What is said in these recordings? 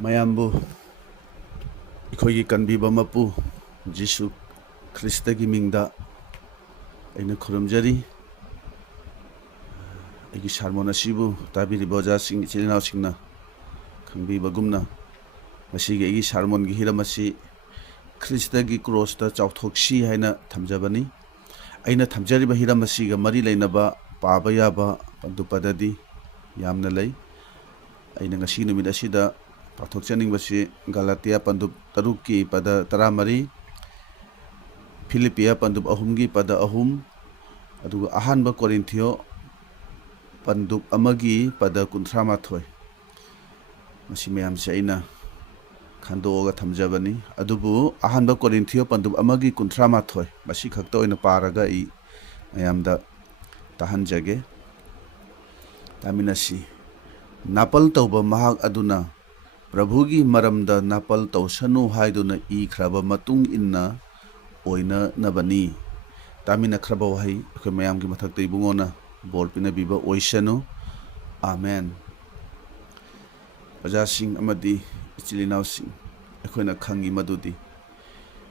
ꯃꯌꯥꯝꯕꯨ ꯑꯩꯈꯣꯏꯒꯤ ꯀꯟꯕꯤꯕ ꯃꯄꯨ ꯖꯤꯁꯨ ꯈ꯭ꯔꯤꯁꯇꯒꯤ ꯃꯤꯡꯗ ꯑꯩꯅ ꯈꯨꯔꯨꯝꯖꯔꯤ꯫ ꯑꯩꯒꯤ ꯁꯥꯔꯃꯣꯟ ꯑꯁꯤꯕꯨ ꯇꯥꯕꯤꯔꯤꯕ ꯑꯣꯖꯥꯁꯤꯡ ꯏꯆꯤꯜ ꯏꯅꯥꯎꯁꯤꯡꯅ ꯈꯪꯕꯤꯕꯒꯨꯝꯅ ꯃꯁꯤꯒꯤ ꯑꯩꯒꯤ ꯁꯥꯔꯃꯣꯟꯒꯤ ꯍꯤꯔꯝ ꯑꯁꯤ ꯈ꯭ꯔꯤꯁꯇꯒꯤ ꯀ꯭ꯔꯣꯁꯇ ꯆꯥꯎꯊꯣꯛꯁꯤ ꯍꯥꯏꯅ ꯊꯝꯖꯕꯅꯤ꯫ ꯑꯩꯅ ꯊꯝꯖꯔꯤꯕ ꯍꯤꯔꯝ ꯑꯁꯤꯒ ꯃꯔꯤ ꯂꯩꯅꯕ ꯄꯥꯕ ꯌꯥꯕ ꯄꯗꯗꯤ ꯌꯥꯝꯅ ꯂꯩ꯫ ꯑꯩꯅ ꯉꯁꯤ ꯅꯨꯃꯤꯠ ꯑꯁꯤꯗ ꯄꯥꯊꯣꯛꯆꯅꯤꯡꯕꯁꯤ ꯒꯥꯂꯥꯇꯤꯌꯥ ꯄꯟꯗꯨꯞ 3ꯒꯤ ꯄꯗ 14, ꯐꯤꯂꯤꯞꯄꯤꯌꯥ ꯄꯟꯗꯨꯞ 3ꯒꯤ ꯄꯗ 3, ꯑꯗꯨꯒ ꯑꯍꯥꯟꯕ ꯀꯣꯔꯤꯟꯊꯤꯌꯣ ꯄꯟꯗꯨꯞ 1ꯒꯤ ꯄꯗ 38꯫ ꯃꯁꯤ ꯃꯌꯥꯝꯁꯦ ꯑꯩꯅ ꯈꯟꯗꯣꯛꯑꯒ ꯊꯝꯖꯕꯅꯤ꯫ ꯑꯗꯨꯕꯨ ꯑꯍꯥꯟꯕ ꯀꯣꯔꯤꯟꯊꯤꯌꯣ ꯄꯟꯗꯨꯞ 1ꯒꯤ 38 ꯃꯁꯤ ꯈꯛꯇ ꯑꯣꯏꯅ ꯄꯥꯔꯒ ꯑꯩ ꯃꯌꯥꯝꯗ ꯇꯥꯍꯟꯖꯒꯦ꯫ ꯇꯥꯃꯤꯟꯅꯁꯤ꯫ ꯅꯥꯄꯜ ꯇꯧꯕ ꯃꯍꯥꯛ ꯑꯗꯨꯅ ꯄ꯭ꯔꯚꯨꯒꯤ ꯃꯔꯝꯗ ꯅꯥꯄꯜ ꯇꯧꯁꯅꯨ ꯍꯥꯏꯗꯨꯅ ꯏꯈ꯭ꯔꯕ ꯃꯇꯨꯡ ꯏꯟꯅ ꯑꯣꯏꯅꯅꯕꯅꯤ꯫ ꯇꯥꯃꯤꯟꯅꯈ꯭ꯔꯕ ꯋꯥꯍꯩ ꯑꯩꯈꯣꯏ ꯃꯌꯥꯝꯒꯤ ꯃꯊꯛꯇ ꯏꯕꯨꯡꯉꯣꯅ ꯕꯣꯔ ꯄꯤꯅꯕꯤꯕ ꯑꯣꯏꯁꯅꯨ꯫ ꯑꯥꯃꯦꯟ꯫ ꯑꯣꯖꯥꯁꯤꯡ ꯑꯃꯗꯤ ꯏꯆꯤꯜ ꯏꯅꯥꯎꯁꯤꯡ, ꯑꯩꯈꯣꯏꯅ ꯈꯪꯉꯤ ꯃꯗꯨꯗꯤ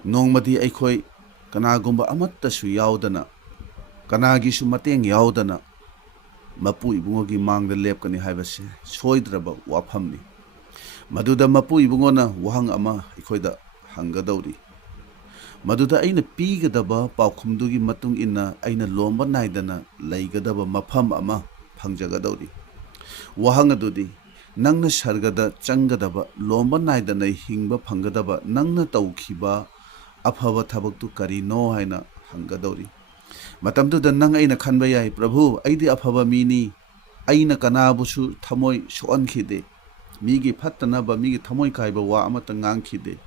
ꯅꯣꯡꯃꯗꯤ ꯑꯩꯈꯣꯏ ꯀꯅꯥꯒꯨꯝꯕ ꯑꯃꯠꯇꯁꯨ ꯌꯥꯎꯗꯅ, ꯀꯅꯥꯒꯤꯁꯨ ꯃꯇꯦꯡ ꯌꯥꯎꯗꯅ ꯃꯄꯨ ꯏꯕꯨꯡꯉꯣꯒꯤ ꯃꯥꯡꯗ ꯂꯦꯞꯀꯅꯤ ꯍꯥꯏꯕꯁꯤ ꯁꯣꯏꯗ꯭ꯔꯕ ꯋꯥꯐꯝꯅꯤ꯫ ꯃꯗꯨꯗ ꯃꯄꯨ ꯏꯕꯨꯡꯉꯣꯅ ꯋꯥꯍꯪ ꯑꯃ ꯑꯩꯈꯣꯏꯗ ꯍꯪꯒꯗꯧꯔꯤ꯫ ꯃꯗꯨꯗ ꯑꯩꯅ ꯄꯤꯒꯗꯕ ꯄꯥꯎꯈꯨꯝꯗꯨꯒꯤ ꯃꯇꯨꯡ ꯏꯟꯅ ꯑꯩꯅ ꯂꯣꯝꯕ ꯅꯥꯏꯗꯅ ꯂꯩꯒꯗꯕ ꯃꯐꯝ ꯑꯃ ꯐꯪꯖꯒꯗꯧꯔꯤ꯫ ꯋꯥꯍꯪ ꯑꯗꯨꯗꯤ ꯅꯪꯅ ꯁꯔꯒꯗ ꯆꯪꯒꯗꯕ, ꯂꯣꯝꯕ ꯅꯥꯏꯗꯅ ꯍꯤꯡꯕ ꯐꯪꯒꯗꯕ ꯅꯪꯅ ꯇꯧꯈꯤꯕ ꯑꯐꯕ ꯊꯕꯛꯇꯨ ꯀꯔꯤꯅꯣ ꯍꯥꯏꯅ ꯍꯪꯒꯗꯧꯔꯤ꯫ ꯃꯇꯝꯗꯨꯗ ꯅꯪ ꯑꯩꯅ ꯈꯟꯕ ꯌꯥꯏ, ꯄ꯭ꯔꯚꯨ, ꯑꯩꯗꯤ ꯑꯐꯕ ꯃꯤꯅꯤ, ꯑꯩꯅ ꯀꯅꯥꯕꯨꯁꯨ ꯊꯃꯣꯏ ꯁꯣꯛꯍꯟꯈꯤꯗꯦ, ꯃꯤꯒꯤ ꯐꯠꯇꯅꯕ, ꯃꯤꯒꯤ ꯊꯃꯣꯏ ꯀꯥꯏꯕ ꯋꯥ ꯑꯃꯠꯇ ꯉꯥꯡꯈꯤꯗꯦ,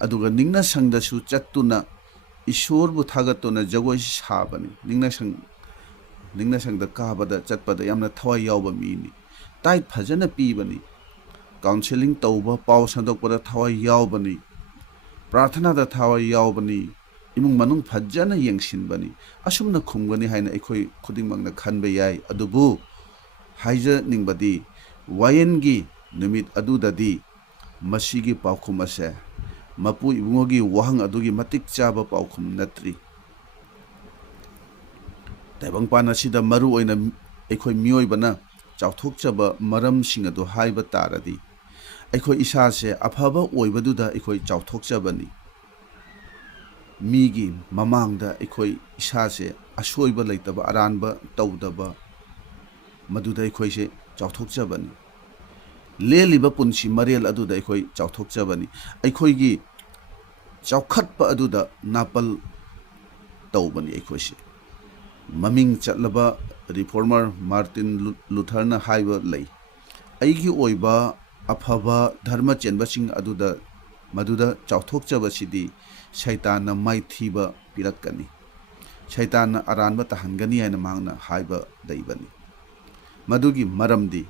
ꯑꯗꯨꯒ ꯅꯤꯡꯅꯁꯪꯗꯁꯨ ꯆꯠꯇꯨꯅ ꯏꯁꯣꯔꯕꯨ ꯊꯥꯒꯠꯇꯨꯅ ꯖꯒꯣꯏ ꯁꯥꯕꯅꯤ, ꯅꯤꯡꯅꯁꯪꯗ ꯀꯥꯕꯗ ꯆꯠꯄꯗ ꯌꯥꯝꯅ ꯊꯋꯥꯏ ꯌꯥꯎꯕ ꯃꯤꯅꯤ, ꯇꯥꯏꯠ ꯐꯖꯅ ꯄꯤꯕꯅꯤ, ꯀꯥꯎꯟꯁꯤꯂꯤꯡ ꯇꯧꯕ, ꯄꯥꯎ ꯁꯟꯗꯣꯛꯄꯗ ꯊꯋꯥꯏ ꯌꯥꯎꯕꯅꯤ, ꯄ꯭ꯔꯥꯔꯊꯅꯥꯗ ꯊꯋꯥꯏ ꯌꯥꯎꯕꯅꯤ, ꯏꯃꯨꯡ ꯃꯅꯨꯡ ꯐꯖꯅ ꯌꯦꯡꯁꯤꯟꯕꯅꯤ, ꯑꯁꯨꯝꯅ ꯈꯨꯝꯒꯅꯤ ꯍꯥꯏꯅ ꯑꯩꯈꯣꯏ ꯈꯨꯗꯤꯡꯃꯛꯅ ꯈꯟꯕ ꯌꯥꯏ꯫ ꯑꯗꯨꯕꯨ ꯍꯥꯏꯖꯅꯤꯡꯕꯗꯤ ꯋꯥꯌꯦꯜꯒꯤ ꯅꯨꯃꯤꯠ ꯑꯗꯨꯗꯗꯤ ꯃꯁꯤꯒꯤ ꯄꯥꯎꯈꯨꯝ ꯑꯁꯦ ꯃꯄꯨ ꯏꯕꯨꯡꯉꯣꯒꯤ ꯋꯥꯍꯪ ꯑꯗꯨꯒꯤ ꯃꯇꯤꯛ ꯆꯥꯕ ꯄꯥꯎꯈꯨꯝ ꯅꯠꯇ꯭ꯔꯤ꯫ ꯇꯥꯏꯕꯪꯄꯥꯟ ꯑꯁꯤꯗ ꯃꯔꯨ ꯑꯣꯏꯅ ꯑꯩꯈꯣꯏ ꯃꯤꯑꯣꯏꯕꯅ ꯆꯥꯎꯊꯣꯛꯆꯕ ꯃꯔꯝꯁꯤꯡ ꯑꯗꯨ ꯍꯥꯏꯕ ꯇꯥꯔꯗꯤ ꯑꯩꯈꯣꯏ ꯏꯁꯥꯁꯦ ꯑꯐꯕ ꯑꯣꯏꯕꯗꯨꯗ ꯑꯩꯈꯣꯏ ꯆꯥꯎꯊꯣꯛꯆꯕꯅꯤ꯫ ꯃꯤꯒꯤ ꯃꯃꯥꯡꯗ ꯑꯩꯈꯣই ꯏꯁꯥꯁꯦ ꯑꯁꯣꯏꯕ ꯂꯩꯇꯕ, ꯑꯔꯥꯟꯕ ꯇꯧꯗꯕ, ꯃꯗꯨꯗ ꯑꯩꯈꯣꯏꯁꯦ ꯆꯥꯎꯊꯣꯛꯆꯕꯅꯤ꯫ ꯂꯦꯜꯂꯤꯕ ꯄꯨꯟꯁꯤ ꯃꯔꯦꯜ ꯑꯗꯨꯗ ꯑꯩꯈꯣꯏ ꯆꯥꯎꯊꯣꯛꯆꯕꯅꯤ꯫ ꯑꯩꯈꯣꯏꯒꯤ ꯆꯥꯎꯈꯠꯄ ꯑꯗꯨꯗ ꯅꯥꯄꯜ ꯇꯧꯕꯅꯤ ꯑꯩꯈꯣꯏꯁꯦ꯫ ꯃꯃꯤꯡ ꯆꯠꯂꯕ ꯔꯤꯐꯣꯔꯃꯔ ꯃꯥꯔꯇꯤꯟ ꯂꯨꯊꯔꯅ ꯍꯥꯏꯕ ꯂꯩ, ꯑꯩꯒꯤ ꯑꯣꯏꯕ ꯑꯐꯕ ꯙꯔꯃ ꯆꯦꯟꯕꯁꯤꯡ ꯃꯗꯨꯗ ꯆꯥꯎꯊꯣꯛꯆꯕꯁꯤꯗꯤ ꯁꯩꯇꯥꯟꯅ ꯃꯥꯏꯊꯤꯕ ꯄꯤꯔꯛꯀꯅꯤ, ꯁꯩꯇꯥꯟꯅ ꯑꯔꯥꯟꯕ ꯇꯥꯍꯟꯒꯅꯤ ꯍꯥꯏꯅ ꯃꯍꯥꯛꯅ ꯍꯥꯏꯕ ꯂꯩꯕꯅꯤ꯫ ꯃꯗꯨꯒꯤ ꯃꯔꯝꯗꯤ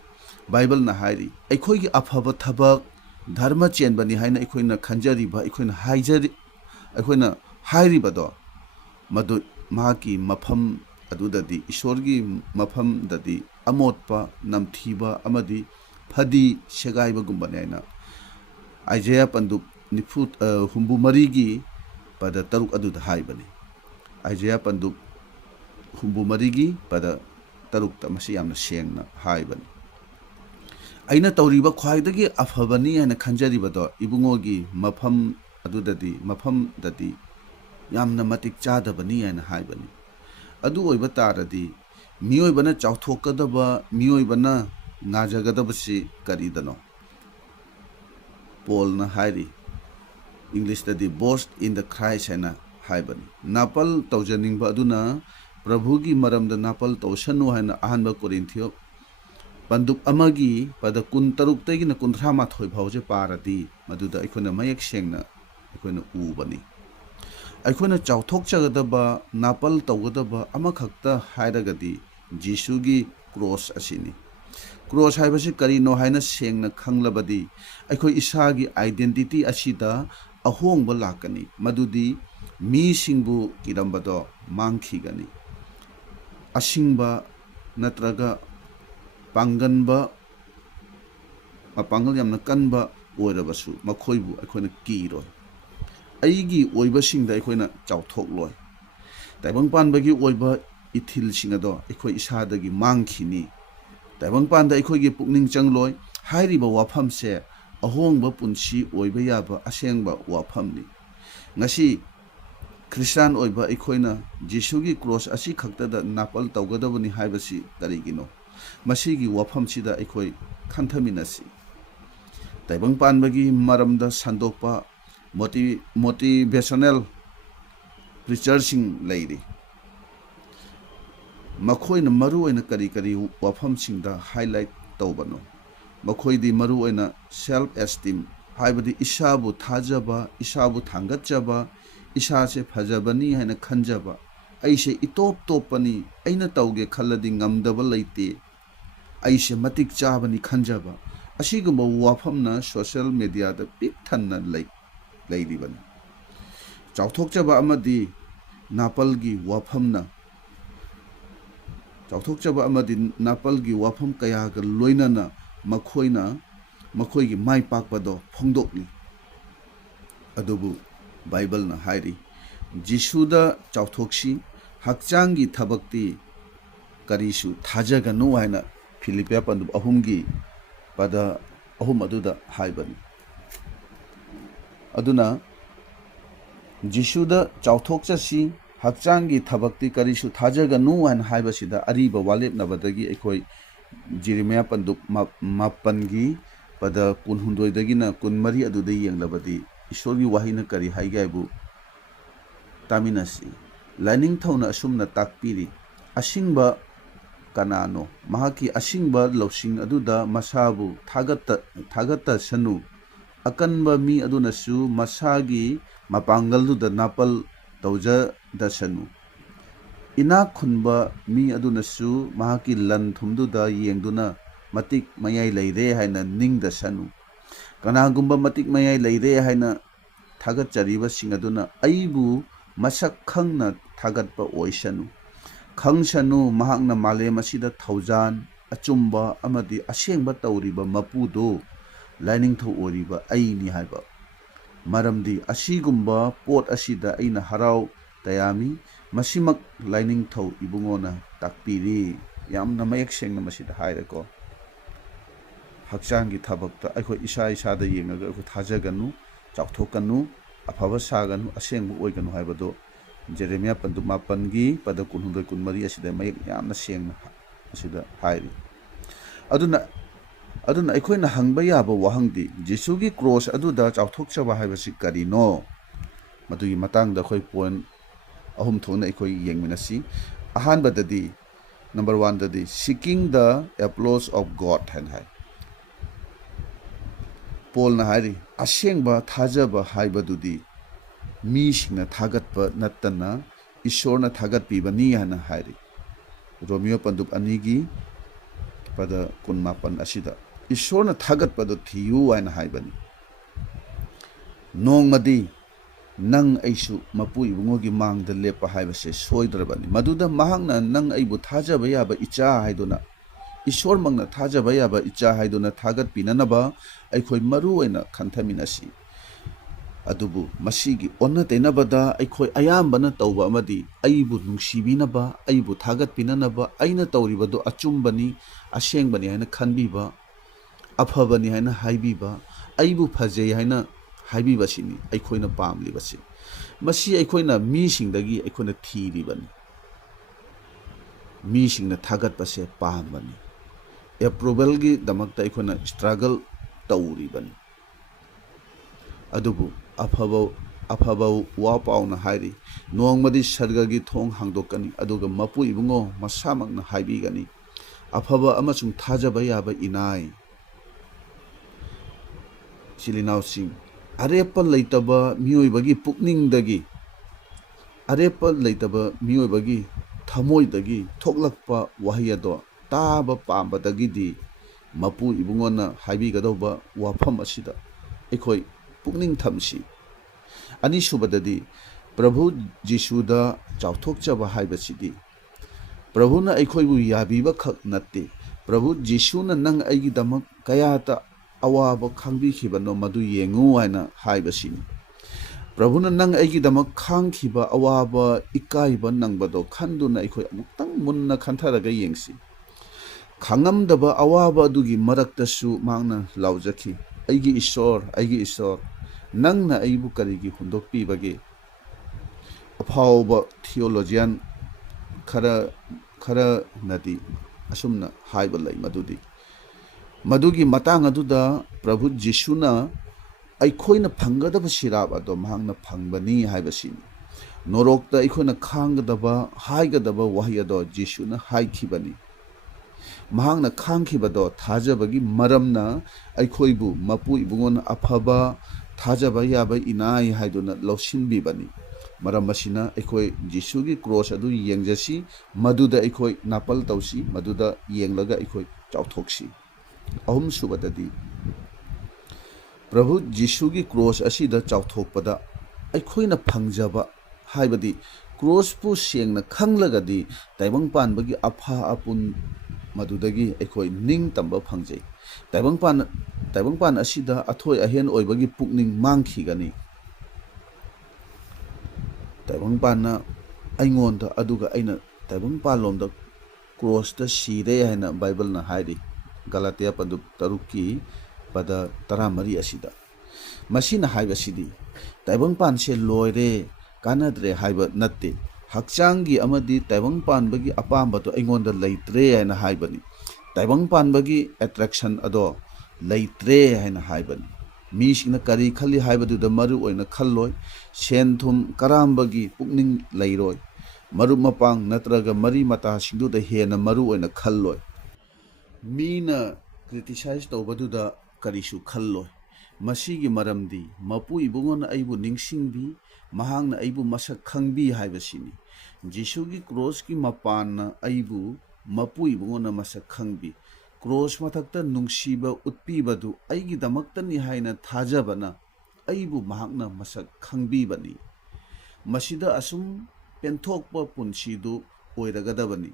ꯕꯥꯏꯕꯜꯅ ꯍꯥꯏꯔꯤ, ꯑꯩꯈꯣꯏꯒꯤ ꯑꯐꯕ ꯊꯕꯛ, ꯙꯔꯃ ꯆꯦꯟꯕꯅꯤ ꯍꯥꯏꯅ ꯑꯩꯈꯣꯏꯅ ꯈꯟꯖꯔꯤꯕ, ꯑꯩꯈꯣꯏꯅ ꯍꯥꯏꯔꯤꯕꯗꯣ, ꯃꯗꯨ ꯃꯍꯥꯛꯀꯤ ꯃꯐꯝ ꯑꯗꯨꯗꯗꯤ, ꯏꯁꯣꯔꯒꯤ ꯃꯐꯝꯗꯗꯤ ꯑꯃꯣꯠꯄ, ꯅꯝꯊꯤꯕ ꯑꯃꯗꯤ ꯐꯗꯤ ꯁꯦꯒꯥꯏꯕꯒꯨꯝꯕꯅꯤ ꯍꯥꯏꯅ ꯑꯥꯏꯖꯌꯥ ꯄꯟꯗꯨꯞ 63ꯒꯤ ꯄꯗ 3 ꯑꯗꯨꯗ ꯍꯥꯏꯕꯅꯤ꯫ ꯑꯥꯏꯖꯌꯥ ꯄꯟꯗꯨꯞ 63ꯒꯤ ꯄꯗ 3ꯇ ꯃꯁꯤ ꯌꯥꯝꯅ ꯁꯦꯡꯅ ꯍꯥꯏꯕꯅꯤ꯫ ꯑꯩꯅ ꯇꯧꯔꯤꯕ ꯈ꯭ꯋꯥꯏꯗꯒꯤ ꯑꯐꯕꯅꯤ ꯍꯥꯏꯅ ꯈꯟꯖꯔꯤꯕꯗꯣ ꯏꯕꯨꯡꯉꯣꯒꯤ ꯃꯐꯝꯗꯗꯤ ꯌꯥꯝꯅ ꯃꯇꯤꯛ ꯆꯥꯗꯕꯅꯤ ꯍꯥꯏꯅ ꯍꯥꯏꯕꯅꯤ꯫ ꯑꯗꯨ ꯑꯣꯏꯕ ꯇꯥꯔꯗꯤ ꯃꯤꯑꯣꯏꯕꯅ ꯆꯥꯎꯊꯣꯛꯀꯗꯕ, ꯃꯤꯑꯣꯏꯕꯅ ꯉꯥꯖꯒꯗꯕꯁꯤ ꯀꯔꯤꯗꯅꯣ? ꯄꯣꯜꯅ ꯍꯥꯏꯔꯤ, ꯏꯪꯂꯤꯁꯇꯗꯤ ꯕꯣꯁ ꯏꯟ ꯗ ꯈ꯭ꯔꯥꯏꯁ ꯍꯥꯏꯅ ꯍꯥꯏꯕꯅꯤ꯫ ꯅꯥꯄꯜ ꯇꯧꯖꯅꯤꯡꯕ ꯑꯗꯨꯅ ꯄ꯭ꯔꯚꯨꯒꯤ ꯃꯔꯝꯗ ꯅꯥꯄꯜ ꯇꯧꯁꯅꯨ ꯍꯥꯏꯅ ꯑꯍꯥꯟꯕ ꯀꯣꯔꯤꯟꯊꯤꯌꯣ ꯄꯟꯗꯨꯞ 1ꯒꯤ ꯄꯗ 23ꯇꯒꯤꯅ 38 ꯐꯥꯎꯁꯦ ꯄꯥꯔꯗꯤ ꯃꯗꯨꯗ ꯑꯩꯈꯣꯏꯅ ꯃꯌꯦꯛ ꯁꯦꯡꯅ ꯑꯩꯈꯣꯏꯅ ꯎꯕꯅꯤ꯫ ꯑꯩꯈꯣꯏꯅ ꯆꯥꯎꯊꯣꯛꯆꯒꯗꯕ, ꯅꯥꯄꯜ ꯇꯧꯒꯗꯕ ꯑꯃꯈꯛꯇ ꯍꯥꯏꯔꯒꯗꯤ ꯖꯤꯁꯨꯒꯤ ꯀ꯭ꯔꯣꯁ ꯑꯁꯤꯅꯤ꯫ ꯀ꯭ꯔꯣꯁ ꯍꯥꯏꯕꯁꯤ ꯀꯔꯤꯅꯣ ꯍꯥꯏꯅ ꯁꯦꯡꯅ ꯈꯪꯂꯕꯗꯤ ꯑꯩꯈꯣꯏ ꯏꯁꯥꯒꯤ ꯑꯥꯏꯗꯦꯟꯇꯤꯇꯤ ꯑꯁꯤꯗ ꯑꯍꯣꯡꯕ ꯂꯥꯛꯀꯅꯤ, ꯃꯗꯨꯗꯤ ꯃꯤꯁꯤꯡꯕꯨ ꯀꯤꯔꯝꯕꯗꯣ ꯃꯥꯡꯈꯤꯒꯅꯤ꯫ ꯑꯁꯤꯡꯕ ꯅꯠꯇ꯭ꯔꯒ ꯃꯄꯥꯡꯒꯜ ꯌꯥꯝꯅ ꯀꯟꯕ ꯑꯣꯏꯔꯕꯁꯨ ꯃꯈꯣꯏꯕꯨ ꯑꯩꯈꯣꯏꯅ ꯀꯤꯔꯣꯏ ꯑꯩꯒꯤ ꯑꯣꯏꯕꯁꯤꯡꯗ ꯑꯩꯈꯣꯏꯅ ꯆꯥꯎꯊꯣꯛꯂꯣꯏ ꯇꯥꯏꯕꯪꯄꯥꯟꯕꯒꯤ ꯑꯣꯏꯕ ꯏꯊꯤꯜꯁꯤꯡ ꯑꯗꯣ ꯑꯩꯈꯣꯏ ꯏꯁꯥꯗꯒꯤ ꯃꯥꯡꯈꯤꯅꯤ ꯇꯥꯏꯕꯪꯄꯥꯟꯗ ꯑꯩꯈꯣꯏꯒꯤ ꯄꯨꯛꯅꯤꯡ ꯆꯪꯂꯣꯏ ꯍꯥꯏꯔꯤꯕ ꯋꯥꯐꯝꯁꯦ ꯑꯍꯣꯡꯕ ꯄꯨꯟꯁꯤ ꯑꯣꯏꯕ ꯌꯥꯕ ꯑꯁꯦꯡꯕ ꯋꯥꯐꯝꯅꯤ ꯉꯁꯤ ꯈ꯭ꯔꯤꯁꯇꯥꯟ ꯑꯣꯏꯕ ꯑꯩꯈꯣꯏꯅ ꯖꯤꯁꯨꯒꯤ ꯀ꯭ꯔꯣꯁ ꯑꯁꯤ ꯈꯛꯇꯗ ꯅꯥꯄꯜ ꯇꯧꯒꯗꯕꯅꯤ ꯍꯥꯏꯕꯁꯤ ꯀꯔꯤꯒꯤꯅꯣ ꯃꯁꯤꯒꯤ ꯋꯥꯐꯝꯁꯤꯗ ꯑꯩꯈꯣꯏ ꯈꯟꯊꯃꯤꯟꯅꯁꯤ ꯇꯥꯏꯕꯪꯄꯥꯟꯕꯒꯤ ꯃꯔꯝꯗ ꯁꯟꯗꯣꯛꯄ ꯃꯣꯇꯤꯚꯦꯁꯅꯦꯜ ꯄ꯭ꯔꯤꯆꯔꯁꯤꯡ ꯂꯩꯔꯤ ꯃꯈꯣꯏꯅ ꯃꯔꯨꯑꯣꯏꯅ ꯀꯔꯤ ꯀꯔꯤ ꯋꯥꯐꯝꯁꯤꯡꯗ ꯍꯥꯏꯂꯥꯏꯠ ꯇꯧꯕꯅꯣ ꯃꯈꯣꯏꯗꯤ ꯃꯔꯨꯑꯣꯏꯅ ꯁꯦꯜꯐ ꯑꯦꯁꯇꯤꯝ ꯍꯥꯏꯕꯗꯤ ꯏꯁꯥꯕꯨ ꯊꯥꯖꯕ ꯏꯁꯥꯕꯨ ꯊꯥꯡꯒꯠꯆꯕ ꯏꯁꯥꯁꯦ ꯐꯖꯕꯅꯤ ꯍꯥꯏꯅ ꯈꯟꯖꯕ ꯑꯩꯁꯦ ꯏꯇꯣꯞ ꯇꯣꯞꯄꯅꯤ ꯑꯩꯅ ꯇꯧꯒꯦ ꯈꯜꯂꯗꯤ ꯉꯝꯗꯕ ꯂꯩꯇꯦ ꯑꯩꯁꯦ ꯃꯇꯤꯛ ꯆꯥꯕꯅꯤ ꯈꯟꯖꯕ ꯑꯁꯤꯒꯨꯝꯕ ꯋꯥꯐꯝꯅ ꯁꯣꯁꯤꯌꯦꯜ ꯃꯦꯗꯤꯌꯥꯗ ꯄꯤꯛ ꯊꯟꯅ ꯂꯩꯔꯤꯕꯅꯤ ꯆꯥꯎꯊꯣꯛꯆꯕ ꯑꯃꯗꯤ ꯅꯥꯄꯜꯒꯤ ꯋꯥꯐꯝ ꯀꯌꯥꯒ ꯂꯣꯏꯅꯅ ꯃꯈꯣꯏꯅ ꯃꯈꯣꯏꯒꯤ ꯃꯥꯏ ꯄꯥꯛꯄꯗꯣ ꯐꯣꯡꯗꯣꯛꯂꯤ ꯑꯗꯨꯕు ꯕꯥꯏꯕꯜꯅ ꯍꯥꯏꯔꯤ ꯖꯤꯁꯨꯗ ꯆꯥꯎꯊꯣꯛꯁꯤ ꯍꯛꯆꯥꯡꯒꯤ ꯊꯕꯛꯇꯤ ꯀꯔꯤꯁꯨ ꯊꯥꯖꯒꯅꯨ ꯍꯥꯏꯅ ꯐꯤꯂꯤꯞꯄꯤꯌꯥ 3:3 ꯑꯗꯨꯗ ꯍꯥꯏꯕꯅꯤ ꯑꯗꯨꯅ ꯖꯤꯁꯨꯗ ꯆꯥꯎꯊꯣꯛꯆꯁꯤ ꯍꯛꯆꯥꯡꯒꯤ ꯊꯕꯛꯇꯤ ꯀꯔꯤꯁꯨ ꯊꯥꯖꯒꯅꯨ ꯍꯥꯏꯅ ꯍꯥꯏꯕꯁꯤꯗ ꯑꯔꯤꯕ ꯋꯥꯂꯦꯞꯅꯕꯗꯒꯤ ꯑꯩꯈꯣই ꯖꯦꯔꯦꯃꯤꯌꯥ 9:18-23 ꯑꯗꯨꯗ ꯌꯦꯡꯂꯕꯗꯤ ꯏꯁꯣꯔꯒꯤ ꯋꯥꯍꯩꯅ ꯀꯔꯤ ꯍꯥꯏꯒꯦ ꯍꯥꯏꯕꯨ ꯇꯥꯃꯤꯟꯅꯁꯤ ꯂꯥꯏꯅꯤꯡꯊꯧꯅ ꯑꯁꯨꯝꯅ ꯇꯥꯛꯄꯤꯔꯤ ꯑꯁꯤꯡꯕ ꯀꯅꯥꯅꯣ ꯃꯍꯥꯛꯀꯤ ꯑꯁꯤꯡꯕ ꯂꯧꯁꯤꯡ ꯑꯗꯨꯗ ꯃꯁꯥꯕꯨ ꯊꯥꯒꯠꯇꯁꯅꯨ ꯑꯀꯟꯕ ꯃꯤ ꯑꯗꯨꯅꯁꯨ ꯃꯁꯥꯒꯤ ꯃꯄꯥꯡꯒꯜꯗꯨꯗ ꯅꯥꯄꯜ ꯇꯧꯖꯗꯁꯅꯨ ꯏꯅꯥꯛ ꯈꯨꯟꯕ ꯃꯤ ꯑꯗꯨꯅꯁꯨ ꯃꯍꯥꯛꯀꯤ ꯂꯟ ꯊꯨꯝꯗꯨꯗ ꯌꯦꯡꯗꯨꯅ ꯃꯇꯤꯛ ꯃꯌꯥꯏ ꯂꯩꯔꯦ ꯍꯥꯏꯅ ꯅꯤꯡꯗꯁꯅꯨ ꯀꯅꯥꯒꯨꯝꯕ ꯃꯇꯤꯛ ꯃꯌꯥꯏ ꯂꯩꯔꯦ ꯍꯥꯏꯅ ꯊꯥꯒꯠꯆꯔꯤꯕꯁꯤꯡ ꯑꯗꯨꯅ ꯑꯩꯕꯨ ꯃꯁꯛ ꯈꯪꯅ ꯊꯥꯒꯠꯄ ꯑꯣꯏꯁꯅꯨ ꯈꯪꯁꯅꯨ ꯃꯍꯥꯛꯅ ꯃꯥꯂꯦꯝ ꯑꯁꯤꯗ ꯊꯧꯖꯥꯟ ꯑꯆꯨꯝꯕ ꯑꯃꯗꯤ ꯑꯁꯦꯡꯕ ꯇꯧꯔꯤꯕ ꯃꯄꯨꯗꯣ ꯂꯥꯏꯅꯤꯡꯊꯧ ꯑꯣꯏꯔꯤꯕ ꯑꯩꯅꯤ ꯍꯥꯏꯕ ꯃꯔꯝꯗꯤ ꯑꯁꯤꯒꯨꯝꯕ ꯄꯣꯠ ꯑꯁꯤꯗ ꯑꯩꯅ ꯍꯔꯥꯎ ꯇꯌꯥꯝꯃꯤ ꯃꯁꯤꯃꯛ ꯂꯥꯏꯅꯤꯡꯊꯧ ꯏꯕꯨꯡꯉꯣꯅ ꯇꯥꯛꯄꯤꯔꯤ ꯌꯥꯝꯅ ꯃꯌꯦꯛ ꯁꯦꯡꯅ ꯃꯁꯤꯗ ꯍꯥꯏꯔꯦꯀꯣ ꯍꯛꯆꯥꯡꯒꯤ ꯊꯕꯛꯇ ꯑꯩꯈꯣꯏ ꯏꯁꯥꯗ ꯌꯦꯡꯉꯒ ꯑꯩꯈꯣꯏ ꯊꯥꯖꯒꯅꯨ ꯆꯥꯎꯊꯣꯛꯀꯅꯨ ꯑꯐꯕ ꯁꯥꯒꯅꯨ ꯑꯁꯦꯡꯕ ꯑꯣꯏꯒꯅꯨ ꯍꯥꯏꯕꯗꯣ ꯖꯦꯔꯦꯃꯤꯌꯥ 9:23 ꯑꯁꯤꯗ ꯃꯌꯦꯛ ꯌꯥꯝꯅ ꯁꯦꯡꯅ ꯑꯁꯤꯗ ꯍꯥꯏꯔꯤ ꯑꯗꯨꯅ ꯑꯩꯈꯣꯏꯅ ꯍꯪꯕ ꯌꯥꯕ ꯋꯥꯍꯪꯗꯤ ꯖꯤꯁꯨꯒꯤ ꯀ꯭ꯔꯣꯁ ꯑꯗꯨꯗ ꯆꯥꯎꯊꯣꯛꯆꯕ ꯍꯥꯏꯕꯁꯤ ꯀꯔꯤꯅꯣ ꯃꯗꯨꯒꯤ ꯃꯇꯥꯡꯗ ꯑꯩꯈꯣꯏ ꯄꯣꯏꯟ 3 ꯊꯣꯛꯅ ꯑꯩꯈꯣই ꯌꯦꯡꯃꯤꯟꯅꯁꯤ ꯑꯍꯥꯟꯕꯗꯗꯤ number 1 seeking the applause of God ꯍꯥꯏꯅ ꯍꯥꯏ ꯄꯣꯜꯅ ꯍꯥꯏꯔꯤ ꯑꯁꯦꯡꯕ ꯊꯥꯖꯕ ꯍꯥꯏꯕꯗꯨꯗꯤ ꯃꯤꯁꯤꯡꯅ ꯊꯥꯒꯠꯄ ꯅꯠꯇꯅ ꯏꯁꯣꯔꯅ ꯊꯥꯒꯠꯄꯤꯕꯅꯤ ꯍꯥꯏꯅ ꯍꯥꯏꯔꯤ ꯔꯣꯃꯤꯌꯣ 2:17 ꯑꯁꯤꯗ ꯏꯁꯣꯔꯅ ꯊꯥꯒꯠꯄꯗꯣ ꯊꯤꯌꯨ ꯍꯥꯏꯅ ꯍꯥꯏꯕꯅꯤ ꯅꯣꯡꯃꯗꯤ ꯅꯪ ꯑꯩꯁꯨ ꯃꯄꯨ ꯏꯕꯨꯡꯉꯣꯒꯤ ꯃꯥꯡꯗ ꯂꯦꯞꯄ ꯍꯥꯏꯕꯁꯦ ꯁꯣꯏꯗ꯭ꯔꯕꯅꯤ ꯃꯗꯨꯗ ꯃꯍꯥꯛꯅ ꯅꯪ ꯑꯩꯕꯨ ꯊꯥꯖꯕ ꯌꯥꯕ ꯏꯆꯥ ꯍꯥꯏꯗꯨꯅ ꯏꯁꯣꯔꯃꯛꯅ ꯊꯥꯖꯕ ꯌꯥꯕ ꯏꯆꯥ ꯍꯥꯏꯗꯨꯅ ꯊꯥꯒꯠꯄꯤꯅꯅꯕ ꯑꯩꯈꯣꯏ ꯃꯔꯨ ꯑꯣꯏꯅ ꯈꯟꯊꯃꯤꯟꯅꯁꯤ ꯑꯗꯨꯕꯨ ꯃꯁꯤꯒꯤ ꯑꯣꯟꯅ ꯇꯩꯅꯕꯗ ꯑꯩꯈꯣꯏ ꯑꯌꯥꯝꯕꯅ ꯇꯧꯕ ꯑꯃꯗꯤ ꯑꯩꯕꯨ ꯅꯨꯡꯁꯤꯕꯤꯅꯕ ꯑꯩꯕꯨ ꯊꯥꯒꯠꯄꯤꯅꯅꯕ ꯑꯩꯅ ꯇꯧꯔꯤꯕꯗꯨ ꯑꯆꯨꯝꯕꯅꯤ ꯑꯁꯦꯡꯕꯅꯤ ꯍꯥꯏꯅ ꯈꯟꯕꯤꯕ ꯑꯐꯕꯅꯤ ꯍꯥꯏꯅ ꯍꯥꯏꯕꯤꯕ ꯑꯩꯕꯨ ꯐꯖꯩ ꯍꯥꯏꯅ ꯍꯥꯏꯕꯤꯕꯁꯤꯅꯤ ꯑꯩꯈꯣꯏꯅ ꯄꯥꯝꯂꯤꯕꯁꯤ ꯃꯁꯤ ꯑꯩꯈꯣꯏꯅ ꯃꯤꯁꯤꯡꯗꯒꯤ ꯑꯩꯈꯣꯏꯅ ꯊꯤꯔꯤꯕꯅꯤ ꯃꯤꯁꯤꯡꯅ ꯊꯥꯒꯠꯄꯁꯦ ꯄꯥꯝꯕꯅꯤ ꯑꯦꯄ꯭ꯔꯨꯚꯦꯜꯒꯤꯗꯃꯛꯇ ꯑꯩꯈꯣꯏꯅ ꯁ꯭ꯇ꯭ꯔꯒꯜ ꯇꯧꯔꯤꯕꯅꯤ ꯑꯗꯨꯕꯨ ꯑꯐꯕ ꯋꯥ ꯄꯥꯎꯅ ꯍꯥꯏꯔꯤ ꯅꯣꯡꯃꯗꯤ ꯁꯔꯒꯒꯤ ꯊꯣꯡ ꯍꯥꯡꯗꯣꯛꯀꯅꯤ ꯑꯗꯨꯒ ꯃꯄꯨ ꯏꯕꯨꯡꯉꯣ ꯃꯁꯥꯃꯛꯅ ꯍꯥꯏꯕꯤꯒꯅꯤ ꯑꯐꯕ ꯑꯃꯁꯨꯡ ꯊꯥꯖꯕ ꯌꯥꯕ ꯏꯅꯥꯏ ꯏꯆꯤꯜ ꯏꯅꯥꯎꯁꯤꯡ ꯑꯔꯦꯞꯄ ꯂꯩꯇꯕ ꯃꯤꯑꯣꯏꯕꯒꯤ ꯊꯃꯣꯏꯗꯒꯤ ꯊꯣꯛꯂꯛꯄ ꯋꯥꯍꯩ ꯑꯗꯣ ꯇꯥꯕ ꯄꯥꯝꯕꯗꯒꯤꯗꯤ ꯃꯄꯨ ꯏꯕꯨꯡꯉꯣꯅ ꯍꯥꯏꯕꯤꯒꯗꯧꯕ ꯋꯥꯐꯝ ꯑꯁꯤꯗ ꯑꯩꯈꯣꯏ ꯄꯨꯛꯅꯤꯡ ꯊꯝꯁꯤ ꯑꯅꯤꯁꯨꯕꯗꯗꯤ ꯄ꯭ꯔꯚꯨ ꯖꯤꯁꯨꯗ ꯆꯥꯎꯊꯣꯛꯆꯕ ꯍꯥꯏꯕꯁꯤꯗꯤ ꯄ꯭ꯔꯚꯨꯅ ꯑꯩꯈꯣꯏꯕꯨ ꯌꯥꯕꯤꯕꯈꯛ ꯅꯠꯇꯦ ꯄ꯭ꯔꯚꯨ ꯖꯤꯁꯨꯅ ꯅꯪ ꯑꯩꯒꯤꯗꯃꯛ ꯀꯌꯥꯇ ꯑꯋꯥꯕ ꯈꯪꯕꯤꯈꯤꯕꯅꯣ ꯃꯗꯨ ꯌꯦꯡꯉꯨ ꯍꯥꯏꯅ ꯍꯥꯏꯕꯁꯤꯅꯤ꯫ ꯄ꯭ꯔꯚꯨꯅ ꯅꯪ ꯑꯩꯒꯤꯗꯃꯛ ꯈꯥꯡꯈꯤꯕ ꯑꯋꯥꯕ ꯏꯀꯥꯏꯕ ꯅꯪꯕꯗꯣ ꯈꯟꯗꯨꯅ ꯑꯩꯈꯣꯏ ꯑꯃꯨꯛꯇꯪ ꯃꯨꯟꯅ ꯈꯟꯊꯔꯒ ꯌꯦꯡꯁꯤ꯫ ꯈꯪꯉꯝꯗꯕ ꯑꯋꯥꯕ ꯑꯗꯨꯒꯤ ꯃꯔꯛꯇꯁꯨ ꯃꯍꯥꯛꯅ ꯂꯥꯎꯖꯈꯤ, ꯑꯩꯒꯤ ꯏꯁꯣꯔ, ꯅꯪꯅ ꯑꯩꯕꯨ ꯀꯔꯤꯒꯤ ꯍꯨꯟꯗꯣꯛꯄꯤꯕꯒꯦ? ꯑꯐꯥꯎꯕ ꯊꯤꯑꯣꯂꯣꯖꯤꯌꯟ ꯈꯔꯅꯗꯤ ꯑꯁꯨꯝꯅ ꯍꯥꯏꯕ ꯂꯩ ꯃꯗꯨꯒꯤ ꯃꯇꯥꯡ ꯑꯗꯨꯗ ꯄ꯭ꯔꯚꯨ ꯖꯤꯁꯨꯅ ꯑꯩꯈꯣꯏꯅ ꯐꯪꯒꯗꯕ ꯁꯤꯔꯥꯞ ꯑꯗꯣ ꯃꯍꯥꯛꯅ ꯐꯪꯕꯅꯤ ꯍꯥꯏꯕꯁꯤꯅꯤ꯫ ꯅꯣꯔꯣꯛꯇ ꯑꯩꯈꯣꯏꯅ ꯈꯥꯡꯒꯗꯕ ꯍꯥꯏꯒꯗꯕ ꯋꯥꯍꯩ ꯑꯗꯣ ꯖꯤꯁꯨꯅ ꯍꯥꯏꯈꯤꯕꯅꯤ꯫ ꯃꯍꯥꯛꯅ ꯈꯥꯡꯈꯤꯕꯗꯣ ꯊꯥꯖꯕꯒꯤ ꯃꯔꯝꯅ ꯑꯩꯈꯣꯏꯕꯨ ꯃꯄꯨ ꯏꯕꯨꯡꯉꯣꯅ ꯑꯐꯕ ꯊꯥꯖꯕ ꯌꯥꯕ ꯏꯅꯥꯏ ꯍꯥꯏꯗꯨꯅ ꯂꯧꯁꯤꯟꯕꯤꯕꯅꯤ꯫ ꯃꯔꯝ ꯑꯁꯤꯅ ꯑꯩꯈꯣꯏ ꯖꯤꯁꯨꯒꯤ ꯀ꯭ꯔꯣꯁ ꯑꯗꯨ ꯌꯦꯡꯖꯁꯤ, ꯃꯗꯨꯗ ꯑꯩꯈꯣꯏ ꯅꯥꯄꯜ ꯇꯧꯁꯤ, ꯃꯗꯨꯗ ꯌꯦꯡꯂꯒ ꯑꯩꯈꯣꯏ ꯆꯥꯎꯊꯣꯛꯁꯤ꯫ ꯑꯍꯨꯝꯁꯨꯕꯗꯗꯤ ꯄ꯭ꯔꯚꯨ ꯖꯤꯁꯨꯒꯤ ꯀ꯭ꯔꯣꯁ ꯑꯁꯤꯗ ꯆꯥꯎꯊꯣꯛꯄꯗ ꯑꯩꯈꯣꯏꯅ ꯐꯪꯖꯕ, ꯍꯥꯏꯕꯗꯤ ꯀ꯭ꯔꯣꯁꯄꯨ ꯁꯦꯡꯅ ꯈꯪꯂꯒꯗꯤ ꯇꯥꯏꯕꯪꯄꯥꯟꯕꯒꯤ ꯑꯐ ꯑꯄꯨꯟ ꯃꯗꯨꯗꯒꯤ ꯑꯩꯈꯣꯏ ꯅꯤꯡꯇꯝꯕ ꯐꯪꯖꯩ꯫ ꯇꯥꯏꯕꯪꯄꯥꯟ ꯑꯁꯤꯗ ꯑꯊꯣꯏ ꯑꯍꯦꯟ ꯑꯣꯏꯕꯒꯤ ꯄꯨꯛꯅꯤꯡ ꯃꯥꯡꯈꯤꯒꯅꯤ꯫ ꯇꯥꯏꯕꯪꯄꯥꯟꯅ ꯑꯩꯉꯣꯟꯗ ꯑꯗꯨꯒ ꯑꯩꯅ ꯇꯥꯏꯕꯪꯄꯥꯟꯂꯣꯝꯗ ꯀ꯭ꯔꯣꯁꯇ ꯁꯤꯔꯦ ꯍꯥꯏꯅ ꯕꯥꯏꯕꯜꯅ ꯍꯥꯏꯔꯤ ꯒꯂꯥꯇꯤꯌꯥ 3:14 ꯑꯁꯤꯗ꯫ ꯃꯁꯤꯅ ꯍꯥꯏꯕꯁꯤꯗꯤ ꯇꯥꯏꯕꯪꯄꯥꯟꯁꯦ ꯂꯣꯏꯔꯦ, ꯀꯥꯟꯅꯗ꯭ꯔꯦ ꯍꯥꯏꯕ ꯅꯠꯇꯦ꯫ ꯍꯛꯆꯥꯡꯒꯤ ꯑꯃꯗꯤ ꯇꯥꯏꯕꯪꯄꯥꯟꯕꯒꯤ ꯑꯄꯥꯝꯕꯗꯣ ꯑꯩꯉꯣꯟꯗ ꯂꯩꯇ꯭ꯔꯦ ꯍꯥꯏꯅ ꯍꯥꯏꯕꯅꯤ꯫ ꯇꯥꯏꯕꯪꯄꯥꯟꯕꯒꯤ ꯑꯦꯇ꯭ꯔꯦꯛꯁꯟ ꯑꯗꯣ ꯂꯩꯇ꯭ꯔꯦ ꯍꯥꯏꯅ ꯍꯥꯏꯕꯅꯤ꯫ ꯃꯤꯁꯤꯡꯅ ꯀꯔꯤ ꯈꯜꯂꯤ ꯍꯥꯏꯕꯗꯨꯗ ꯃꯔꯨ ꯑꯣꯏꯅ ꯈꯜꯂꯣꯏ, ꯁꯦꯟ ꯊꯨꯝ ꯀꯔꯥꯝꯕꯒꯤ ꯄꯨꯛꯅꯤꯡ ꯂꯩꯔꯣꯏ, ꯃꯔꯨꯞ ꯃꯄꯥꯡ ꯅꯠꯇ꯭ꯔꯒ ꯃꯔꯤ ꯃꯇꯥꯁꯤꯡꯗꯨꯗ ꯍꯦꯟꯅ ꯃꯔꯨ ꯑꯣꯏꯅ ꯈꯜꯂꯣꯏ, ꯃꯤꯅ ꯀ꯭ꯔꯤꯇꯤꯁꯥꯏꯖ ꯇꯧꯕꯗꯨꯗ ꯀꯔꯤꯁꯨ ꯈꯜꯂꯣꯏ꯫ ꯃꯁꯤꯒꯤ ꯃꯔꯝꯗꯤ ꯃꯄꯨ ꯏꯕꯨꯡꯉꯣꯅ ꯑꯩꯕꯨ ꯅꯤꯡꯁꯤꯡꯕꯤ, ꯃꯍꯥꯛꯅ ꯑꯩꯕꯨ ꯃꯁꯛ ꯈꯪꯕꯤ ꯍꯥꯏꯕꯁꯤꯅꯤ꯫ ꯖꯤꯁꯨꯒꯤ ꯀ꯭ꯔꯣꯁꯀꯤ ꯃꯄꯥꯟꯅ ꯑꯩꯕꯨ ꯃꯄꯨ ꯏꯕꯨꯡꯉꯣꯅ ꯃꯁꯛ ꯈꯪꯕꯤ꯫ ꯀ꯭ꯔꯣꯁ ꯃꯊꯛꯇ ꯅꯨꯡꯁꯤꯕ ꯎꯠꯄꯤꯕꯗꯨ ꯑꯩꯒꯤꯗꯃꯛꯇꯅꯤ ꯍꯥꯏꯅ ꯊꯥꯖꯕꯅ ꯑꯩꯕꯨ ꯃꯍꯥꯛꯅ ꯃꯁꯛ ꯈꯪꯕꯤꯕꯅꯤ꯫ ꯃꯁꯤꯗ ꯑꯁꯨꯝ ꯄꯦꯟꯊꯣꯛꯄ ꯄꯨꯟꯁꯤꯗꯨ ꯑꯣꯏꯔꯒꯗꯕꯅꯤ꯫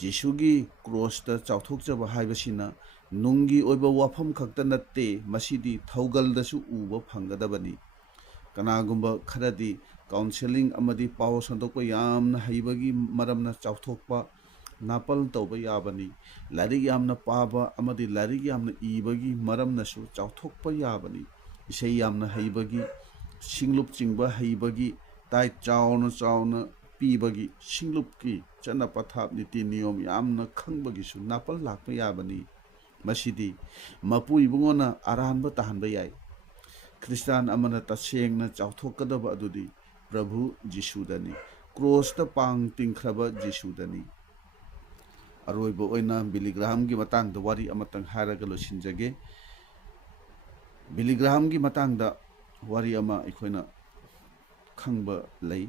ꯖꯤꯁꯨꯒꯤ ꯀ꯭ꯔꯣꯁꯇ ꯆꯥꯎꯊꯣꯛꯆꯕ ꯍꯥꯏꯕꯁꯤꯅ ꯅꯨꯡꯒꯤ ꯑꯣꯏꯕ ꯋꯥꯐꯝ ꯈꯛꯇ ꯅꯠꯇꯦ, ꯃꯁꯤꯗꯤ ꯊꯧꯒꯜꯗꯁꯨ ꯎꯕ ꯐꯪꯒꯗꯕꯅꯤ꯫ ꯀꯅꯥꯒꯨꯝꯕ ꯈꯔꯗꯤ ꯀꯥꯎꯟꯁꯦꯂꯤꯡ ꯑꯃꯗꯤ ꯄꯥꯎ ꯁꯟꯗꯣꯛꯄ ꯌꯥꯝꯅ ꯍꯩꯕꯒꯤ ꯃꯔꯝꯅ ꯆꯥꯎꯊꯣꯛꯄ, ꯅꯥꯄꯜ ꯇꯧꯕ ꯌꯥꯕꯅꯤ꯫ ꯂꯥꯏꯔꯤꯛ ꯌꯥꯝꯅ ꯄꯥꯕ ꯑꯃꯗꯤ ꯂꯥꯏꯔꯤꯛ ꯌꯥꯝꯅ ꯏꯕꯒꯤ ꯃꯔꯝꯅꯁꯨ ꯆꯥꯎꯊꯣꯛꯄ ꯌꯥꯕꯅꯤ꯫ ꯏꯁꯩ ꯌꯥꯝꯅ ꯍꯩꯕꯒꯤ, ꯁꯤꯡꯂꯨꯞ ꯆꯤꯡꯕ ꯍꯩꯕꯒꯤ, ꯇꯥꯏꯠ ꯆꯥꯎꯅ ꯄꯤꯕꯒꯤ, ꯁꯤꯡꯂꯨꯞꯀꯤ ꯆꯠꯅ ꯄꯊꯥꯞ ꯅꯤꯇꯤ ꯅꯤꯌꯣꯝ ꯌꯥꯝꯅ ꯈꯪꯕꯒꯤꯁꯨ ꯅꯥꯄꯜ ꯂꯥꯛꯄ ꯌꯥꯕꯅꯤ꯫ ꯃꯁꯤꯗꯤ ꯃꯄꯨ ꯏꯕꯨꯡꯉꯣꯅ ꯑꯔꯥꯟꯕ ꯇꯥꯍꯟꯕ ꯌꯥꯏ꯫ ꯈ꯭ꯔꯤꯁꯇꯥꯟ ꯑꯃꯅ ꯇꯁꯦꯡꯅ ꯆꯥꯎꯊꯣꯛꯀꯗꯕ ꯑꯗꯨꯗꯤ ꯄ꯭ꯔꯚꯨ ꯖꯤꯁꯨꯗꯅꯤ, ꯀ꯭ꯔꯣꯁꯇ ꯄꯥꯡ ꯇꯤꯡꯈ꯭ꯔꯕ ꯖꯤꯁꯨꯗꯅꯤ꯫ ꯑꯔꯣꯏꯕ ꯑꯣꯏꯅ ꯕꯤꯂꯤ ꯒ꯭ꯔꯥꯍꯥꯝꯒꯤ ꯃꯇꯥꯡꯗ ꯋꯥꯔꯤ ꯑꯃꯇꯪ ꯍꯥꯏꯔꯒ ꯂꯣꯏꯁꯤꯟꯖꯒꯦ꯫ ꯕꯤꯂꯤ ꯒ꯭ꯔꯥꯍꯥꯝꯒꯤ ꯃꯇꯥꯡꯗ ꯋꯥꯔꯤ ꯑꯃ ꯑꯩꯈꯣꯏꯅ ꯈꯪꯕ ꯂꯩ꯫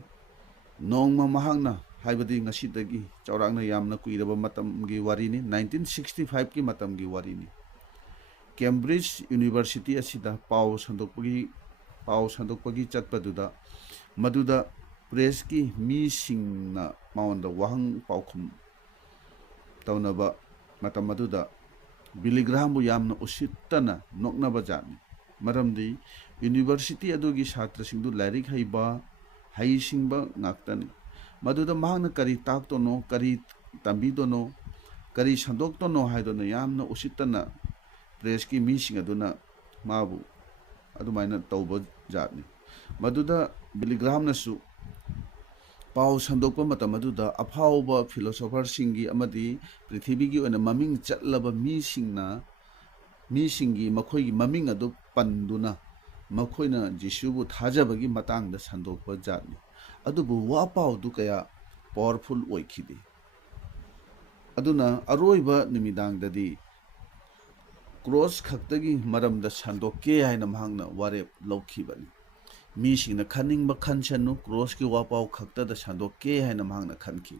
ꯅꯣꯡꯃ ꯃꯍꯥꯛꯅ, ꯍꯥꯏꯕꯗꯤ ꯉꯁꯤꯗꯒꯤ ꯆꯥꯎꯔꯥꯛꯅ ꯌꯥꯝꯅ ꯀꯨꯏꯔꯕ ꯃꯇꯝꯒꯤ ꯋꯥꯔꯤꯅꯤ, 1965ꯀꯤ ꯃꯇꯝꯒꯤ ꯋꯥꯔꯤꯅꯤ꯫ ꯀꯦꯝꯕ꯭ꯔꯤꯖ ꯌꯨꯅꯤꯚꯔꯁꯤꯇꯤ ꯑꯁꯤꯗ ꯄꯥꯎ ꯁꯟꯗꯣꯛꯄꯒꯤ ꯆꯠꯄꯗꯨꯗ ꯃꯗꯨꯗ ꯄ꯭ꯔꯦꯁꯀꯤ ꯃꯤꯁꯤꯡꯅ ꯃꯉꯣꯟꯗ ꯋꯥꯍꯪ ꯄꯥꯎꯈꯨꯝ ꯇꯧꯅꯕ ꯃꯇꯝ ꯑꯗꯨꯗ ꯕꯤꯂꯤ ꯒ꯭ꯔꯥꯍꯥꯝꯕꯨ ꯌꯥꯝꯅ ꯎꯁꯤꯠꯇꯅ ꯅꯣꯛꯅꯕ ꯖꯥꯠꯅꯤ꯫ ꯃꯔꯝꯗꯤ ꯌꯨꯅꯤꯚꯔꯁꯤꯇꯤ ꯑꯗꯨꯒꯤ ꯁꯥꯇ꯭ꯔꯁꯤꯡꯗꯨ ꯂꯥꯏꯔꯤꯛ ꯍꯩꯕ, ꯍꯩꯁꯤꯡꯕ ꯉꯥꯛꯇꯅꯤ꯫ ꯃꯗꯨꯗ ꯃꯍꯥꯛꯅ ꯀꯔꯤ ꯇꯥꯛꯇꯣꯅꯣ, ꯀꯔꯤ ꯇꯝꯕꯤꯗꯣꯅꯣ, ꯀꯔꯤ ꯁꯟꯗꯣꯛꯇꯣꯅꯣ ꯍꯥꯏꯗꯨꯅ ꯌꯥꯝꯅ ꯎꯁꯤꯠꯇꯅ ꯄ꯭ꯔꯦꯁꯀꯤ ꯃꯤꯁꯤꯡ ꯑꯗꯨꯅ ꯃꯥꯕꯨ ꯑꯗꯨꯃꯥꯏꯅ ꯇꯧꯕ ꯖꯥꯠꯅꯤ꯫ ꯃꯗꯨꯗ ꯕꯤꯂꯤ ꯒ꯭ꯔꯥꯍꯥꯝꯅꯁꯨ ꯄꯥꯎ ꯁꯟꯗꯣꯛꯄ ꯃꯇꯝ ꯑꯗꯨꯗ ꯑꯐꯥꯎꯕ ꯐꯤꯂꯣꯁꯣꯐꯔꯁꯤꯡꯒꯤ ꯑꯃꯗꯤ ꯄ꯭ꯔꯤꯊꯤꯕꯤꯒꯤ ꯑꯣꯏꯅ ꯃꯃꯤꯡ ꯆꯠꯂꯕ ꯃꯤꯁꯤꯡꯒꯤ ꯃꯈꯣꯏꯒꯤ ꯃꯃꯤꯡ ꯑꯗꯨ ꯄꯟꯗꯨꯅ ꯃꯈꯣꯏꯅ ꯖꯤꯁꯨꯕꯨ ꯊꯥꯖꯕꯒꯤ ꯃꯇꯥꯡꯗ ꯁꯟꯗꯣꯛꯄ ꯖꯥꯠꯅꯤ꯫ ꯑꯗꯨꯕꯨ ꯋꯥ ꯄꯥꯎꯗꯨ ꯀꯌꯥ ꯄꯥꯋꯔꯐꯨꯜ ꯑꯣꯏꯈꯤꯗꯦ꯫ ꯑꯗꯨꯅ ꯑꯔꯣꯏꯕ ꯅꯨꯃꯤꯗꯥꯡꯗꯗꯤ ꯀ꯭ꯔꯣꯁ ꯈꯛꯇꯒꯤ ꯃꯔꯝꯗ ꯁꯟꯗꯣꯛꯀꯦ ꯍꯥꯏꯅ ꯃꯍꯥꯛꯅ ꯋꯥꯔꯦꯞ ꯂꯧꯈꯤꯕꯅꯤ꯫ ꯃꯤꯁꯤꯡꯅ ꯈꯟꯅꯤꯡꯕ ꯈꯟꯁꯅꯨ, ꯀ꯭ꯔꯣꯁꯀꯤ ꯋꯥꯄꯥꯎ ꯈꯛꯇꯗ ꯁꯟꯗꯣꯛꯀꯦ ꯍꯥꯏꯅ ꯃꯍꯥꯛꯅ ꯈꯟꯈꯤ꯫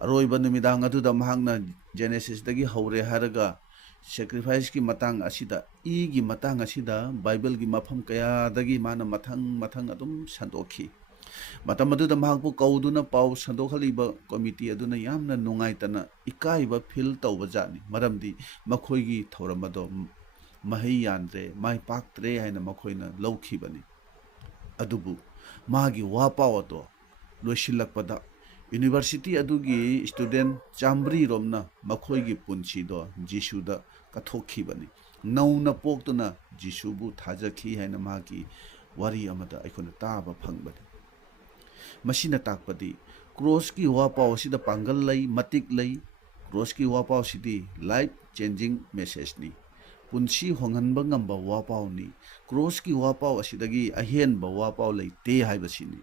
ꯑꯔꯣꯏꯕ ꯅꯨꯃꯤꯗꯥꯡ ꯑꯗꯨꯗ ꯃꯍꯥꯛꯅ ꯖꯦꯅꯦꯁꯤꯁꯇꯒꯤ ꯍꯧꯔꯦ ꯍꯥꯏꯔꯒ ꯁꯦꯀ꯭ꯔꯤꯐꯥꯏꯁꯀꯤ ꯃꯇꯥꯡ ꯑꯁꯤꯗ, ꯏꯒꯤ ꯃꯇꯥꯡ ꯑꯁꯤꯗ ꯕꯥꯏꯕꯜꯒꯤ ꯃꯐꯝ ꯀꯌꯥꯗꯒꯤ ꯃꯥꯅ ꯃꯊꯪ ꯑꯗꯨꯝ ꯁꯟꯗꯣꯛꯈꯤ꯫ ꯃꯇꯝ ꯑꯗꯨꯗ ꯃꯍꯥꯛꯄꯨ ꯀꯧꯗꯨꯅ ꯄꯥꯎ ꯁꯟꯗꯣꯛꯍꯜꯂꯤꯕ ꯀꯣꯃꯤꯇꯤ ꯑꯗꯨꯅ ꯌꯥꯝꯅ ꯅꯨꯡꯉꯥꯏꯇꯅ, ꯏꯀꯥꯏꯕ ꯐꯤꯜ ꯇꯧꯕ ꯖꯥꯠꯅꯤ꯫ ꯃꯔꯝꯗꯤ ꯃꯈꯣꯏꯒꯤ ꯊꯧꯔꯝ ꯑꯗꯣ ꯃꯍꯩ ꯌꯥꯟꯗ꯭ꯔꯦ ꯃꯥꯏ ꯄꯥꯛꯇ꯭ꯔꯦ ꯍꯥꯏꯅ ꯃꯈꯣꯏꯅ ꯂꯧꯈꯤꯕꯅꯤ ꯑꯗꯨꯕꯨ ꯃꯥꯒꯤ ꯋꯥ ꯄꯥꯎ ꯑꯗꯣ ꯂꯣꯏꯁꯤꯜꯂꯛꯄꯗ ꯌꯨꯅꯤꯚꯔꯁꯤꯇꯤ ꯑꯗꯨꯒꯤ ꯁ꯭ꯇꯨꯗꯦꯟ 100 ꯔꯣꯝꯅ ꯃꯈꯣꯏꯒꯤ ꯄꯨꯟꯁꯤꯗꯣ ꯖꯤꯁꯨꯗ ꯀꯠꯊꯣꯛꯈꯤꯕꯅꯤ ꯅꯧꯅ ꯄꯣꯛꯇꯨꯅ ꯖꯤꯁꯨꯕꯨ ꯊꯥꯖꯈꯤ ꯍꯥꯏꯅ ꯃꯥꯒꯤ ꯋꯥꯔꯤ ꯑꯃꯗ ꯑꯩꯈꯣꯏꯅ ꯇꯥꯕ ꯐꯪꯕꯅꯤ ꯃꯁꯤꯅ ꯇꯥꯛꯄꯗꯤ ꯀ꯭ꯔꯣꯁꯀꯤ ꯋꯥꯄꯥꯎ ꯑꯁꯤꯗ ꯄꯥꯡꯒꯜ ꯂꯩ ꯃꯇꯤꯛ ꯂꯩ ꯀ꯭ꯔꯣꯁꯀꯤ ꯋꯥꯄꯥꯎ ꯑꯁꯤꯗꯤ ꯂꯥꯏꯐ ꯆꯦꯟꯖꯤꯡ ꯃꯦꯁꯦꯖꯅꯤ ꯄꯨꯟꯁꯤ ꯍꯣꯡꯍꯟꯕ ꯉꯝꯕ ꯋꯥꯄꯥꯎꯅꯤ ꯀ꯭ꯔꯣꯁꯀꯤ ꯋꯥꯄꯥꯎ ꯑꯁꯤꯗꯒꯤ ꯑꯍꯦꯟꯕ ꯋꯥꯄꯥꯎ ꯂꯩꯇꯦ ꯍꯥꯏꯕꯁꯤꯅꯤ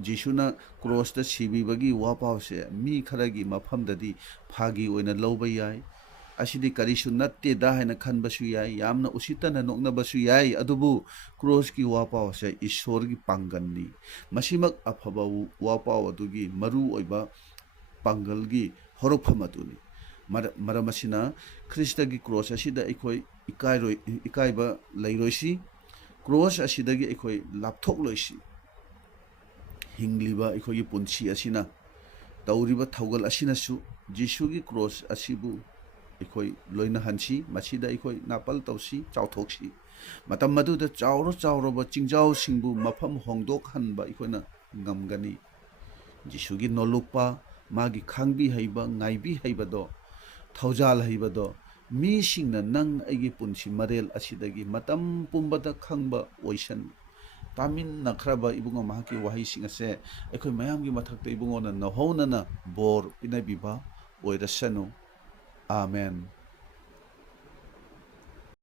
ꯖꯤꯁꯨꯅ ꯀ꯭ꯔꯣꯁꯇ ꯁꯤꯕꯤꯕꯒꯤ ꯋꯥꯄꯥꯎꯁꯦ ꯃꯤ ꯈꯔꯒꯤ ꯃꯐꯝꯗꯗꯤ ꯐꯥꯒꯤ ꯑꯣꯏꯅ ꯂꯧꯕ ꯌꯥꯏ ꯑꯁꯤꯗꯤ ꯀꯔꯤꯁꯨ ꯅꯠꯇꯦꯗ ꯍꯥꯏꯅ ꯈꯟꯕꯁꯨ ꯌꯥꯏ ꯌꯥꯝꯅ ꯎꯁꯤꯠꯇꯅ ꯅꯣꯛꯅꯕꯁꯨ ꯌꯥꯏ ꯑꯗꯨꯕꯨ ꯀ꯭ꯔꯣꯁꯀꯤ ꯋꯥꯄꯥꯎ ꯑꯁꯦ ꯏꯁꯣꯔꯒꯤ ꯄꯥꯡꯒꯜꯅꯤ ꯃꯁꯤꯃꯛ ꯑꯐꯕ ꯋꯥꯄꯥꯎ ꯑꯗꯨꯒꯤ ꯃꯔꯨ ꯑꯣꯏꯕ ꯄꯥꯡꯒꯜꯒꯤ ꯍꯧꯔꯛꯐꯝ ꯑꯗꯨꯅꯤ ꯃꯔꯝ ꯑꯁꯤꯅ ꯈ꯭ꯔꯤꯁꯇꯒꯤ ꯀ꯭ꯔꯣꯁ ꯑꯁꯤꯗ ꯑꯩꯈꯣꯏ ꯏꯀꯥꯏꯕ ꯂꯩꯔꯣꯏꯁꯤ ꯀ꯭ꯔꯣꯁ ꯑꯁꯤꯗꯒꯤ ꯑꯩꯈꯣꯏ ꯂꯥꯞꯊꯣꯛꯂꯣꯏꯁꯤ ꯍꯤꯡꯂꯤꯕ ꯑꯩꯈꯣꯏꯒꯤ ꯄꯨꯟꯁꯤ ꯑꯁꯤꯅ ꯇꯧꯔꯤꯕ ꯊꯧꯒꯜ ꯑꯁꯤꯅꯁꯨ ꯖꯤꯁꯨꯒꯤ ꯀ꯭ꯔꯣꯁ ꯑꯁꯤꯕꯨ ꯑꯩꯈꯣꯏ ꯂꯣꯏꯅꯍꯟꯁꯤ ꯃꯁꯤꯗ ꯑꯩꯈꯣꯏ ꯅꯥꯄꯜ ꯇꯧꯁꯤ ꯆꯥꯎꯊꯣꯛꯁꯤ ꯃꯇꯝ ꯑꯗꯨꯗ ꯆꯥꯎꯔꯕ ꯆꯤꯡꯖꯥꯎꯁꯤꯡꯕꯨ ꯃꯐꯝ ꯍꯣꯡꯗꯣꯛꯍꯟꯕ ꯑꯩꯈꯣꯏꯅ ꯉꯝꯒꯅꯤ ꯖꯤꯁꯨꯒꯤ ꯅꯣꯂꯨꯛꯄ ꯃꯥꯒꯤ ꯈꯥꯡꯕꯤ ꯍꯩꯕ ꯉꯥꯏꯕꯤ ꯍꯩꯕꯗꯣ ꯊꯧꯖꯥꯜ ꯍꯩꯕꯗꯣ ꯃꯤꯁꯤꯡꯅ ꯅꯪ ꯑꯩꯒꯤ ꯄꯨꯟꯁꯤ ꯃꯔꯦꯜ ꯑꯁꯤꯗꯒꯤ ꯃꯇꯝ ꯄꯨꯝꯕꯗ ꯈꯪꯕ ꯑꯣꯏꯁꯅꯨ ꯇꯥꯃꯤꯟꯅꯈ꯭ꯔꯕ ꯏꯕꯨꯡꯉꯣ ꯃꯍꯥꯛꯀꯤ ꯋꯥꯍꯩꯁꯤꯡ ꯑꯁꯦ ꯑꯩꯈꯣꯏ ꯃꯌꯥꯝꯒꯤ ꯃꯊꯛꯇ ꯏꯕꯨꯡꯉꯣꯅ ꯅꯧꯍꯧꯅꯅ ꯕꯣꯔ ꯄꯤꯅꯕꯤꯕ ꯑꯣꯏꯔꯁꯅꯨ Amen.